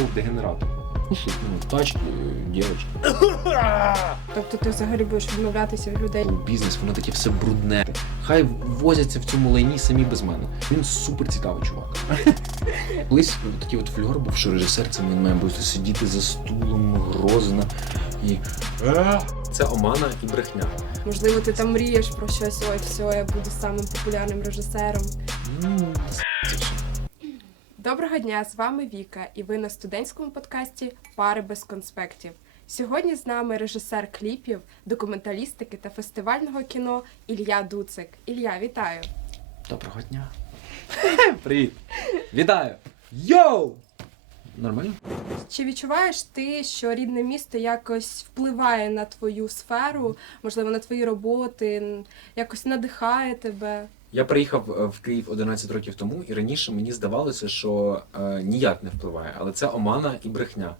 був дегенератом. Ну ну, тачки, дівчатки. Тобто ти взагалі будеш відмовлятися від людей. Бізнес, воно таке все брудне. Хай возяться в цьому лайні самі без мене. Він супер цікавий чувак. Колись такий от фльор був, що режисер це він має бути сидіти за стулом грозно і. Це омана і брехня. Можливо, ти там мрієш про щось, ой, все, я буду самим популярним режисером. Доброго дня, з вами Віка, і ви на студентському подкасті Пари без конспектів. Сьогодні з нами режисер кліпів, документалістики та фестивального кіно Ілля Дуцик. Ілля, вітаю! Доброго дня. Привіт. Вітаю. Йоу! Нормально? Чи відчуваєш ти, що рідне місто якось впливає на твою сферу, можливо, на твої роботи, якось надихає тебе? Я приїхав е, в Київ 11 років тому, і раніше мені здавалося, що е, ніяк не впливає, але це омана і брехня.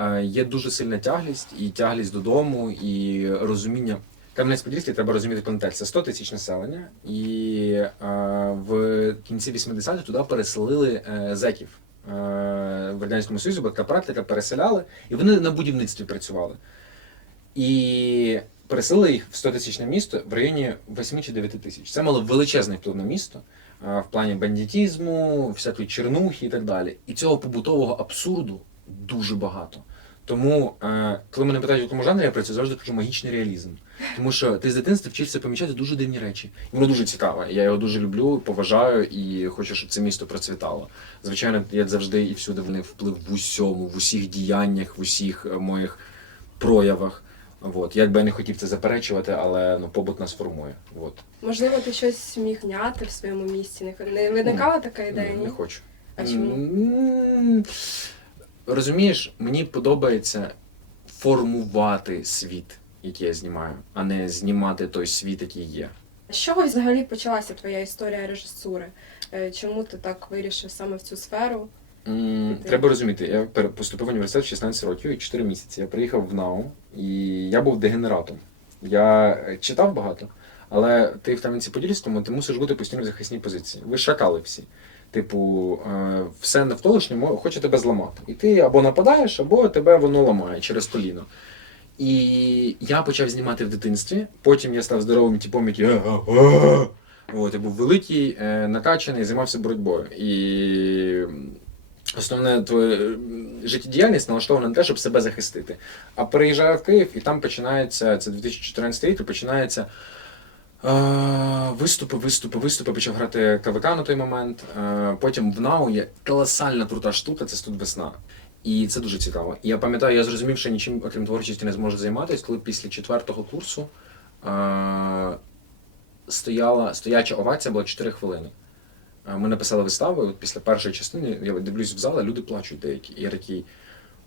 Е, є дуже сильна тяглість, і тяглість додому, і розуміння. Кам'янець-Подільський треба розуміти контекст. Це 100 тисяч населення, і е, в кінці 80-х туди переселили е, зеків. Е, в Радянському Союзі була така практика, переселяли, і вони на будівництві працювали. І переселили їх в 100 тисячне місто в районі 8 чи 9 тисяч. Це мало величезний вплив на місто в плані бандитізму, всякої чернухи і так далі. І цього побутового абсурду дуже багато. Тому, е, коли мене питають, в якому жанрі я працюю, завжди кажу магічний реалізм. Тому що ти з дитинства вчишся помічати дуже дивні речі. І воно дуже цікаве. Я його дуже люблю, поважаю і хочу, щоб це місто процвітало. Звичайно, я завжди і всюди вони вплив в усьому, в усіх діяннях, в усіх е, моїх проявах. От. Як би я не хотів це заперечувати, але ну, побут нас формує. От. Можливо, ти щось міг гняти в своєму місці. Не- виникала така ідея? Ні, Ні? не хочу. А чому? Розумієш, мені подобається формувати світ, який я знімаю, а не знімати той світ, який є. З чого взагалі почалася твоя історія режисури? Е, Чому ти так вирішив саме в цю сферу? Треба розуміти, я поступив в університет в 16 років і 4 місяці. Я приїхав в НАУ і я був дегенератом. Я е, читав багато, але ти в Кам'янці-Подільському ти мусиш бути постійно в захисній позиції. Ви шакали всі. Типу, е, все навколишнє мо- хоче тебе зламати. І ти або нападаєш, або тебе воно ламає через коліно. І я почав знімати в дитинстві. Потім я став здоровим типом, який. От, я був великий, е, накачаний, займався боротьбою. І основне твоя е, життєдіяльність налаштована на те, щоб себе захистити. А переїжджаю в Київ, і там починається, це 2014 рік, і починається. е, Виступи, виступи, виступи, почав грати КВК на той момент. Е, Потім в НАУ є колосальна крута штука, це студ весна. І це дуже цікаво. І я пам'ятаю, я зрозумів, що нічим, окрім творчості, не зможу займатися, коли після четвертого курсу стояла стояча овація була 4 хвилини. Е, Ми написали виставу, от після першої частини я дивлюсь в зал, люди плачуть деякі. І я такий.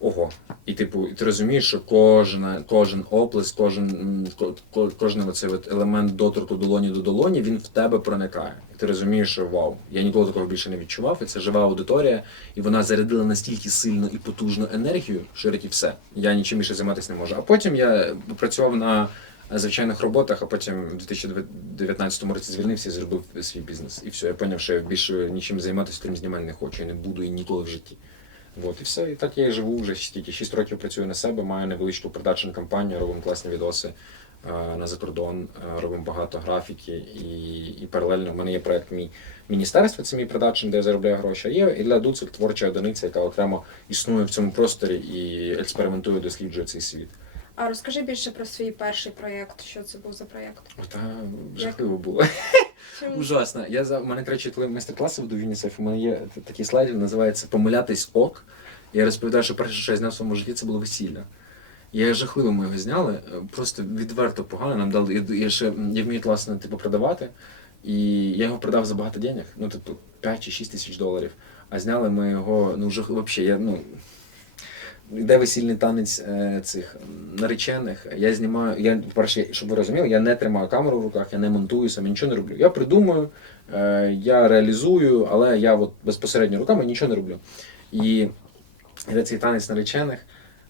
Ого. І типу, і ти розумієш, що кожна, кожен оплеск, кожен, ко- ко- кожен оцей от елемент доторку долоні до долоні, він в тебе проникає. І ти розумієш, що вау, я ніколи такого більше не відчував, і це жива аудиторія, і вона зарядила настільки сильну і потужну енергію, що я такий все, я нічим більше займатися не можу. А потім я працював на звичайних роботах, а потім в 2019 році звільнився і зробив свій бізнес. І все, я зрозумів, що я більше нічим займатися, крім знімань не хочу, і не буду і ніколи в житті. От і все. І так я і живу вже стільки 6 років працюю на себе, маю невеличку продакшн компанію, робимо класні відоси е, на закордон, е, робимо багато графіки, і, і паралельно в мене є проект мій міністерство, це мій продакшн, де я заробляю гроші. А є Ілля Дуцик, творча одиниця, яка окремо існує в цьому просторі і експериментує, досліджує цей світ. А розкажи більше про свій перший проєкт. Що це був за проєкт? Та жахливо було. Ужасно. Я за у мене коротше, коли майстер-класи веду в ЮНІСЕФ, у мене є такий слайд, він називається Помилятись ок. Я розповідаю, що перше, що я зняв в своєму житті, це було весілля. Я жахливо ми його зняли, е, просто відверто погано. Нам дали. Я, я ще я вмію власне типу продавати. І я його продав за багато денег, ну типу 5 чи 6 тисяч доларів. А зняли ми його, ну вже взагалі, я ну. Йде весільний танець е, цих наречених. Я знімаю. Я перше, щоб ви розуміли, я не тримаю камеру в руках, я не монтую сам, нічого не роблю. Я придумую, е, я реалізую, але я от безпосередньо руками нічого не роблю. І йде цей танець наречених.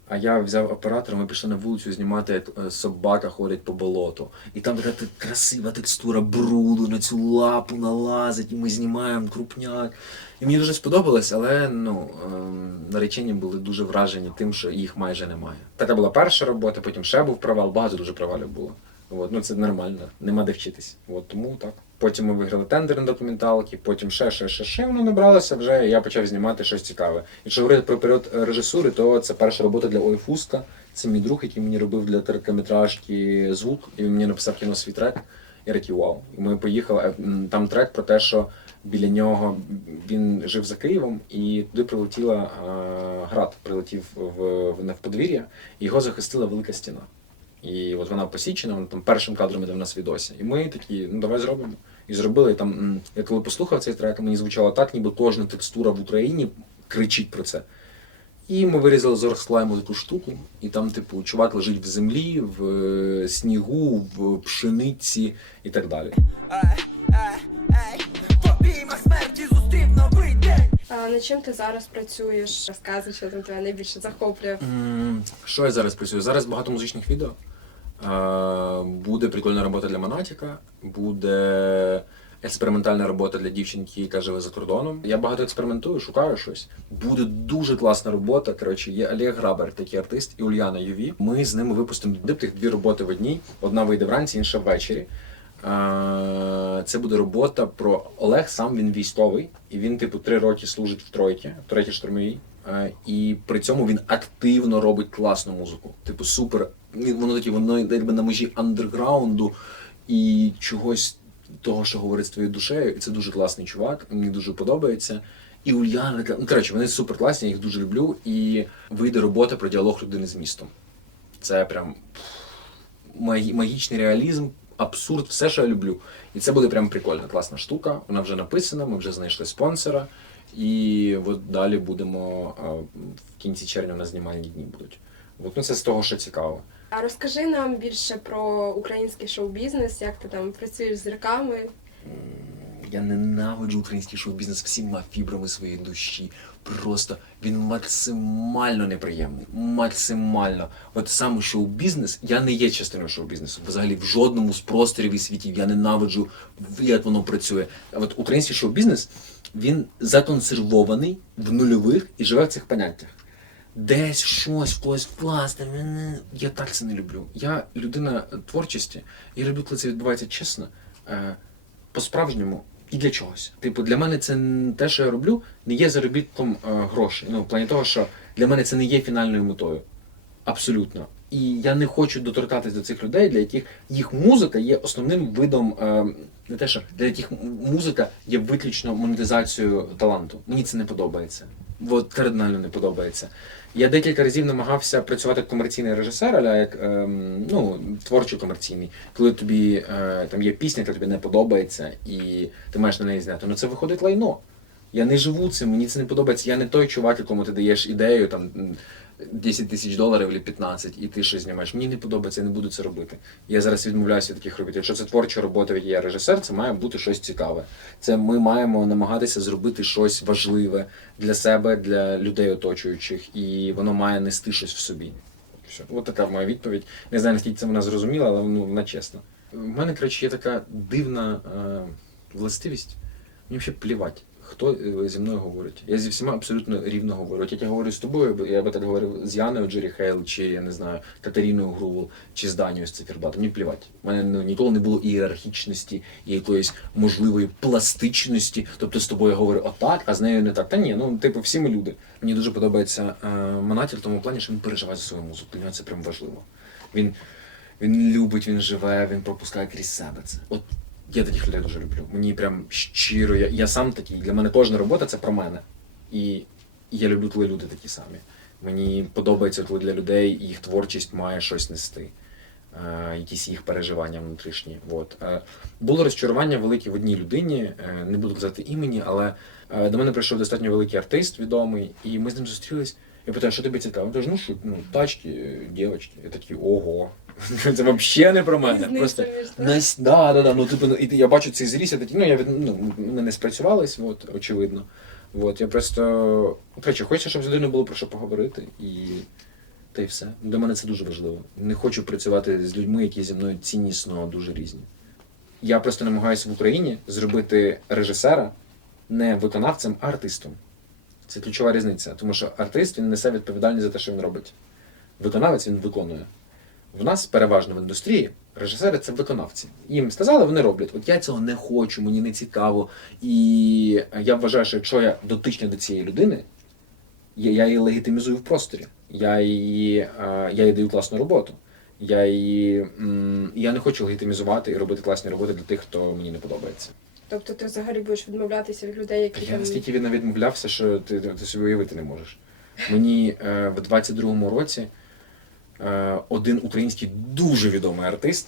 А я взяв оператора, ми пішли на вулицю знімати, як е, собака ходить по болоту. І там така красива текстура бруду на цю лапу налазить, і ми знімаємо крупняк. І мені дуже сподобалось, але ну, ем, наречені були дуже вражені тим, що їх майже немає. Така була перша робота, потім ще був провал, багато дуже провалів було. От, ну це нормально, нема де вчитись. От, тому так. Потім ми виграли тендер на документалки, потім ще, ще, ще, ще воно набралося вже, я почав знімати щось цікаве. Якщо говорити про період е, режисури, то це перша робота для Ой Фуска. Це мій друг, який мені робив для короткометражки звук, і він мені написав кіно свій трек. Я такий вау. І ми поїхали. е, Там трек про те, що біля нього він жив за Києвом, і туди прилетіла е, град, прилетів в, в подвір'я, і його захистила велика стіна. І от вона посічена, вона там першим кадром іде в нас відосі. І ми такі, ну давай зробимо. І зробили там. Я коли послухав цей трек, мені звучало так, ніби кожна текстура в Україні кричить про це. І ми вирізали з оргслайму таку штуку, і там, типу, чувак лежить в землі, в е, снігу, в пшениці і так далі. А над чим ти зараз працюєш? Розказуй, що там тебе найбільше захоплює. Що я зараз працюю? Зараз багато музичних відео. Е, Буде прикольна робота для Монатіка, буде експериментальна робота для дівчинки, яка живе за кордоном. Я багато експериментую, шукаю щось. Буде дуже класна робота. Коротше, є Олег Грабер, такий артист, і Ульяна Юві. Ми з ними випустимо диптих дві роботи в одній. Одна вийде вранці, інша ввечері. Е, Це буде робота про Олег. Сам він військовий, і він, типу, три роки служить в тройці, в третій штурмовій. Е, І при цьому він активно робить класну музику. Типу, супер. Воно таке, воно якби на межі андерграунду і чогось того, що говорить з твоєю душею. І це дуже класний чувак. Мені дуже подобається. І Ульяна, ну коротше, вони супер класні, я їх дуже люблю. І вийде робота про діалог людини з містом. Це прям магічний реалізм, абсурд, все, що я люблю. І це буде прям прикольна, класна штука. Вона вже написана, ми вже знайшли спонсора. І от далі будемо в кінці червня у нас знімальні дні будуть. От, ну, це з того, що цікаво. А розкажи нам більше про український шоу-бізнес, як ти там працюєш з зірками. Я ненавиджу український шоу-бізнес всіма фібрами своєї душі. Просто він максимально неприємний. Максимально. От саме шоу-бізнес, я не є частиною шоу-бізнесу. Взагалі в жодному з просторів і світів я ненавиджу, як воно працює. А от український шоу-бізнес він законсервований в нульових і живе в цих поняттях. Десь щось когось вкласти. Я так це не люблю. Я людина творчості, я люблю, коли це відбувається чесно, е, по-справжньому і для чогось. Типу, для мене це те, що я роблю, не є заробітком е, грошей. Ну, в плані того, що для мене це не є фінальною метою. Абсолютно. І я не хочу доторкатись до цих людей, для яких їх музика є основним видом, е, не те, що для яких музика є виключно монетизацією таланту. Мені це не подобається. От кардинально не подобається. Я декілька разів намагався працювати як комерційний режисер, але як ем, ну, творчо комерційний, коли тобі е, там є пісня, яка тобі не подобається, і ти маєш на неї зняти. Ну це виходить лайно. Я не живу цим, мені це не подобається. Я не той чувак, якому ти даєш ідею там 10 тисяч доларів або 15, і ти щось знімаєш. Мені не подобається, я не буду це робити. Я зараз відмовляюся від таких робіт. Якщо це творча робота, в якій я режисер, це має бути щось цікаве. Це ми маємо намагатися зробити щось важливе для себе, для людей оточуючих, і воно має нести щось в собі. Все. От така моя відповідь. Не знаю, наскільки це вона зрозуміла, але ну, вона чесна. У мене, коротше, є така дивна е, властивість. Мені взагалі плівать, хто е, зі мною говорить. Я зі всіма абсолютно рівно говорю. От я говорю з тобою, я би так говорив з Яною Джері Хейл, чи я не знаю, Катериною Грувол, чи з Данією з Циферблатом. Мені плівать. У мене ну, ніколи не було ієрархічності і якоїсь можливої пластичності. Тобто з тобою я говорю отак, а з нею не так. Та ні, ну типу, всі ми люди. Мені дуже подобається е, Монатір в тому плані, що він переживає за свою музику. Для нього це прям важливо. Він, він любить, він живе, він пропускає крізь себе це. От я таких людей дуже люблю. Мені прям щиро, я, я сам такий. Для мене кожна робота це про мене. І, я люблю, коли люди такі самі. Мені подобається, коли для людей їх творчість має щось нести. Е, якісь їх переживання внутрішні. От. Е, було розчарування велике в одній людині, е, не буду казати імені, але е, до мене прийшов достатньо великий артист відомий, і ми з ним зустрілись. Я питаю, що тобі цікаво? Він каже, ну що, ну, тачки, дівчатки. Я такий, ого. Це взагалі не про мене. Просто. Нас, да, да, да, ну, типу, ну, і я бачу цей зріс, я такий, ну, я від, ну, ми не спрацювались, от, очевидно. От, я просто, коротше, хочеться, щоб з людиною було про що поговорити, і Та й все. Для мене це дуже важливо. Не хочу працювати з людьми, які зі мною ціннісно дуже різні. Я просто намагаюся в Україні зробити режисера не виконавцем, а артистом. Це ключова різниця, тому що артист він несе відповідальність за те, що він робить. Виконавець він виконує. В нас переважно в індустрії режисери це виконавці. Їм сказали, вони роблять. От я цього не хочу, мені не цікаво. І я вважаю, що якщо я дотичний до цієї людини, я, я її легітимізую в просторі. Я її, е, я їй даю класну роботу. Я її, я не хочу легітимізувати і робити класні роботи для тих, хто мені не подобається. Тобто ти взагалі будеш відмовлятися від людей, які Я там настільки від відмовлявся, що ти, ти собі уявити не можеш. Мені е, в 22-му році один український дуже відомий артист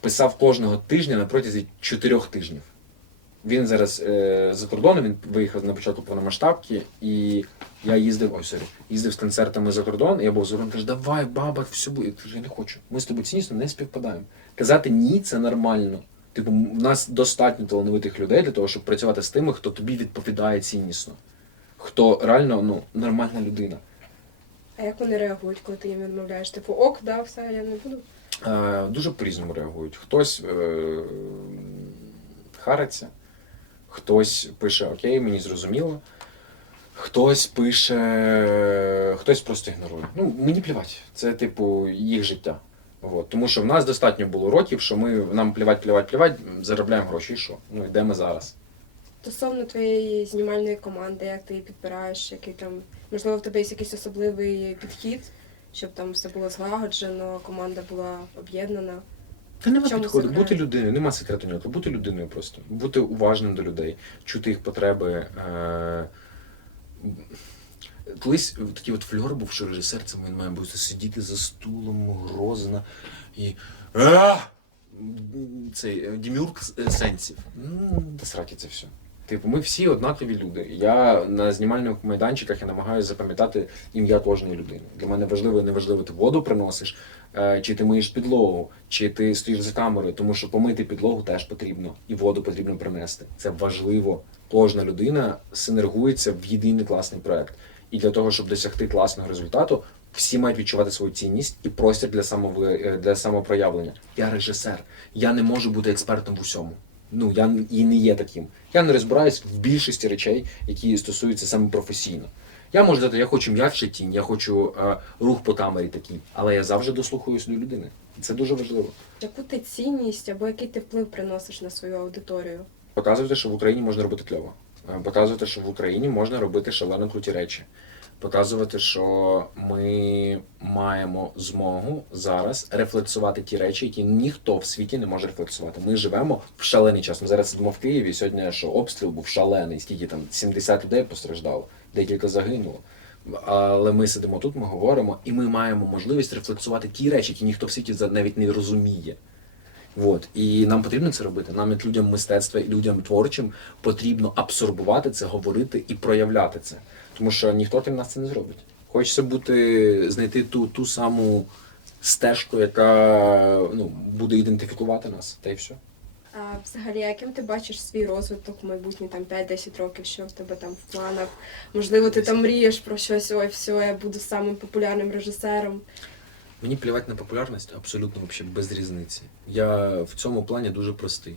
писав кожного тижня на протязі чотирьох тижнів. Він зараз е, за кордоном, він виїхав на початку повномасштабки, і я їздив, ой, сорі, їздив з концертами за кордон, і я був за кордоном, каже, давай, баба, все буде. Я кажу, я не хочу. Ми з тобою ціннісно не співпадаємо. Казати ні, це нормально. Типу, в нас достатньо талановитих людей для того, щоб працювати з тими, хто тобі відповідає ціннісно, хто реально ну, нормальна людина. А як вони реагують, коли ти їм відмовляєш? Типу, ок, да, все, я не буду. Е, дуже по-різному реагують. Хтось е, хариться, хтось пише Окей, мені зрозуміло. Хтось пише, хтось просто ігнорує. Ну, мені плівати. Це, типу, їх життя. От. Тому що в нас достатньо було років, що ми нам плівать, плівать, плівать, заробляємо гроші. І що? Ну, і де ми зараз? Стосовно твоєї знімальної команди, як ти її підбираєш, який там, можливо, в тебе є якийсь особливий підхід, щоб там все було злагоджено, команда була об'єднана. Та нема підходу. Бути людиною, нема секрету ніякого. Бути людиною просто. Бути уважним до людей, чути їх потреби. Е- Колись такий от фльор був, що режисер це він має бути сидіти за стулом грозно і. Цей е, Дімюрк е, сенсів. Да сраки це все. Типу, ми всі однакові люди. Я на знімальних майданчиках я намагаюся запам'ятати ім'я кожної людини. Для мене важливо і не важливо, ти воду приносиш, е, чи ти миєш підлогу, чи ти стоїш за камерою, тому що помити підлогу теж потрібно, і воду потрібно принести. Це важливо. Кожна людина синергується в єдиний класний проект. І для того, щоб досягти класного результату, всі мають відчувати свою цінність і простір для самов... е, для самопроявлення. Я режисер. Я не можу бути експертом в усьому. Ну я і не є таким. Я не розбираюсь в більшості речей, які стосуються саме професійно. Я можу дати, я хочу м'якше тінь, я хочу е, рух по камері такий, але я завжди дослухаюсь до людини. І Це дуже важливо. Яку ти цінність або який ти вплив приносиш на свою аудиторію? Показувати, що в Україні можна робити кльово. Е, Показувати, що в Україні можна робити шалено круті речі. Показувати, що ми маємо змогу зараз рефлексувати ті речі, які ніхто в світі не може рефлексувати. Ми живемо в шалений час. Ми зараз сидимо в Києві. Сьогодні що обстріл був шалений, скільки там 70 людей постраждало, декілька загинуло. Але ми сидимо тут, ми говоримо, і ми маємо можливість рефлексувати ті речі, які ніхто в світі навіть не розуміє. От. І нам потрібно це робити. Нам, як людям мистецтва і людям творчим, потрібно абсорбувати це, говорити і проявляти це. Тому що ніхто крім нас це не зробить. Хочеться бути, знайти ту, ту саму стежку, яка ну, буде ідентифікувати нас, та й все. А взагалі, яким ти бачиш свій розвиток в майбутні там 5-10 років, що в тебе там в планах? Можливо, ти там мрієш про щось, ой, все, я буду самим популярним режисером. Мені плівати на популярність абсолютно вообще без різниці. Я в цьому плані дуже простий.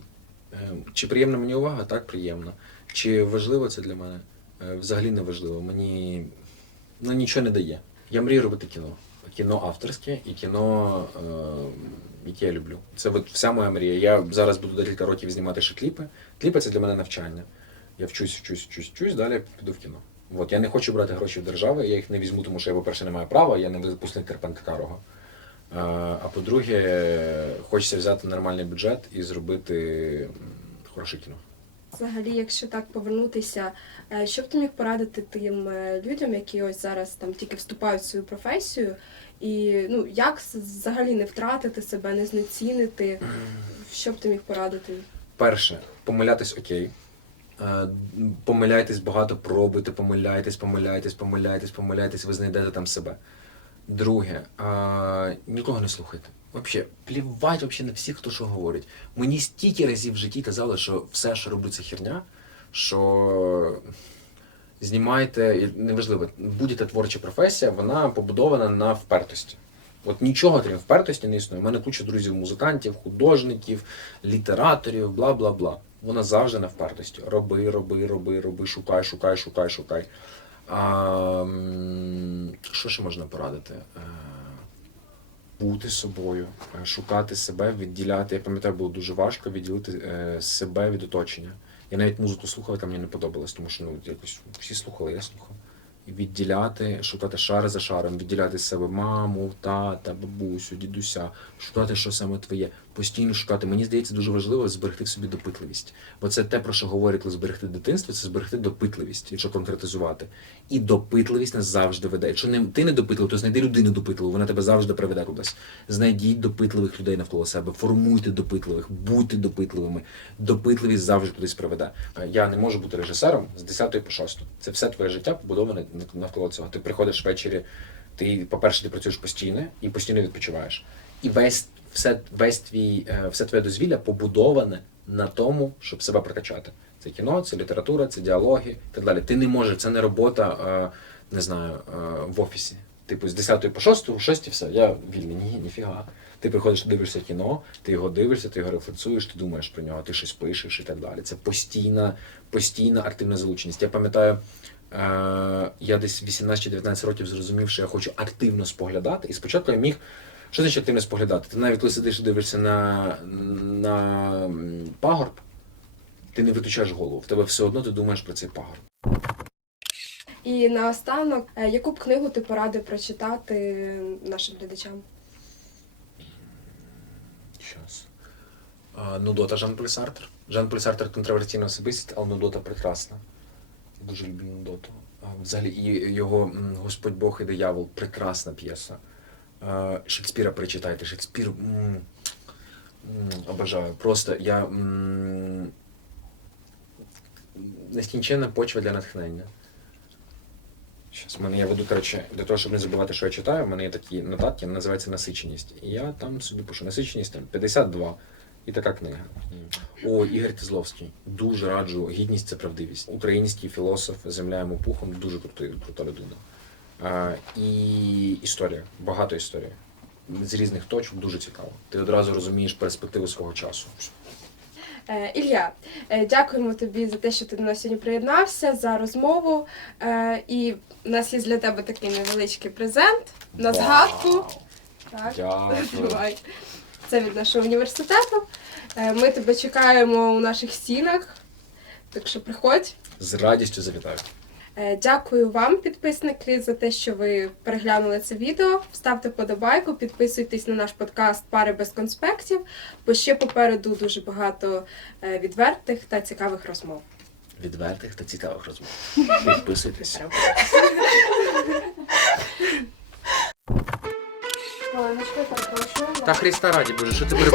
Е, Чи приємна мені увага? Так, приємно. Чи важливо це для мене? Е, Взагалі не важливо. Мені ну, нічого не дає. Я мрію робити кіно. Кіно авторське і кіно, е, яке я люблю. Це от вся моя мрія. Я зараз буду декілька років знімати ще кліпи. Кліпи це для мене навчання. Я вчусь, вчусь, вчусь, вчусь, далі піду в кіно. От я не хочу брати гроші в держави, я їх не візьму, тому що я, по-перше, не маю права, я не випускник Карпенка Карого. А, а по-друге, хочеться взяти нормальний бюджет і зробити хороше кіно. Взагалі, якщо так повернутися, е, що б ти міг порадити тим е, людям, які ось зараз там тільки вступають в свою професію, і ну як взагалі не втратити себе, не знецінити? Що б ти міг порадити? Перше, помилятись окей. Е, Помиляйтесь багато, пробуйте, помиляйтесь, помиляйтесь, помиляйтесь, помиляйтесь, ви знайдете там себе. Друге, нікого не слухайте. Вообще, плівать вообще на всіх, хто що говорить. Мені стільки разів в житті казали, що все, що роблю, це херня, що знімайте, і неважливо, будь-яка творча професія, вона побудована на впертості. От нічого крім впертості не існує. У мене куча друзів музикантів, художників, літераторів, бла бла бла. Вона завжди на впертості. Роби, роби, роби, роби, шукай, шукай, шукай, шукай. А, що ще можна порадити? Бути собою, е, шукати себе, відділяти. Я пам'ятаю, було дуже важко відділити е, себе від оточення. Я навіть музику слухав, яка мені не подобалась, тому що ну, якось всі слухали, я слухав. Відділяти, шукати шари за шаром, відділяти себе маму, тата, бабусю, дідуся, шукати, що саме твоє, постійно шукати. Мені здається, дуже важливо зберегти в собі допитливість. Бо це те, про що говорять, коли зберегти дитинство, це зберегти допитливість, якщо конкретизувати. І допитливість нас завжди веде. Якщо не, ти не допитливий, то знайди людину допитливу, вона тебе завжди приведе кудись. Знайдіть допитливих людей навколо себе, формуйте допитливих, будьте допитливими. Допитливість завжди кудись приведе. Е, Я не можу бути режисером з 10 по 6. Це все твоє життя побудоване навколо цього. Ти приходиш ввечері, ти, по-перше, ти працюєш постійно і постійно відпочиваєш. І весь все, весь твій, е, все твоє дозвілля побудоване на тому, щоб себе прокачати. Це кіно, це література, це діалоги і так далі. Ти не можеш, це не робота, е, не знаю, е, в офісі. Типу, з 10 по 6, в 6 все, я вільний. Ні, ніфіга. Ти приходиш, дивишся кіно, ти його дивишся, ти його рефлексуєш, ти думаєш про нього, ти щось пишеш і так далі. Це постійна, постійна активна залученість. Я пам'ятаю, я десь 18-19 років зрозумів, що я хочу активно споглядати. І спочатку я міг. Що значить активно споглядати? Ти навіть коли сидиш і дивишся на, на пагорб, ти не виключаєш голову. В тебе все одно ти думаєш про цей пагорб. І наостанок, е, яку б книгу ти порадив прочитати нашим глядачам? Щас. А, Нудота Жан-Поль Сартр. Жан-Поль Сартр контроверсійна особистість, але Нудота прекрасна. Я дуже люблю Нудоту. Взагалі, і його Господь Бог і диявол прекрасна п'єса. А, Шекспіра прочитайте. Шекспір. Обожаю. Просто я. Нескінченна почва для натхнення. Щас, в мене я веду, коротше, для того, щоб не забувати, що я читаю, в мене є такі нотатки, називається насиченість. І я там собі пишу насиченість там 52. І така книга. О, Ігор Тизловський. Дуже раджу. Гідність це правдивість. Український філософ, земля йому пухом, дуже крутий, крута людина. І історія, багато історії. З різних точок дуже цікаво. Ти одразу розумієш перспективу свого часу. Е, Ілля, е, дякуємо тобі за те, що ти до нас сьогодні приєднався, за розмову. Е, І у нас є для тебе такий невеличкий презент на згадку. Так, Дякую. давай. Це від нашого університету. Ми тебе чекаємо у наших стінах. Так що приходь. З радістю завітаю. Е, Дякую вам, підписники, за те, що ви переглянули це відео. Ставте подобайку, підписуйтесь на наш подкаст Пари без конспектів, бо ще попереду дуже багато е, відвертих та цікавих розмов. Відвертих та цікавих розмов. Підписуйтесь. Та Христа раді, боже, що ти пере...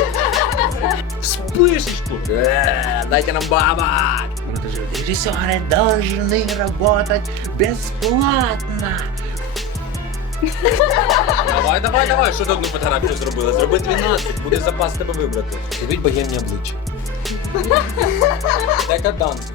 Вспышечку! Э, дайте нам бабок! Режиссеры должны работать бесплатно. давай, давай, давай, що ти одну фотографію зробила? Зроби 12, буде запас тебе вибрати. Робіть богемні обличчя. Декаданс.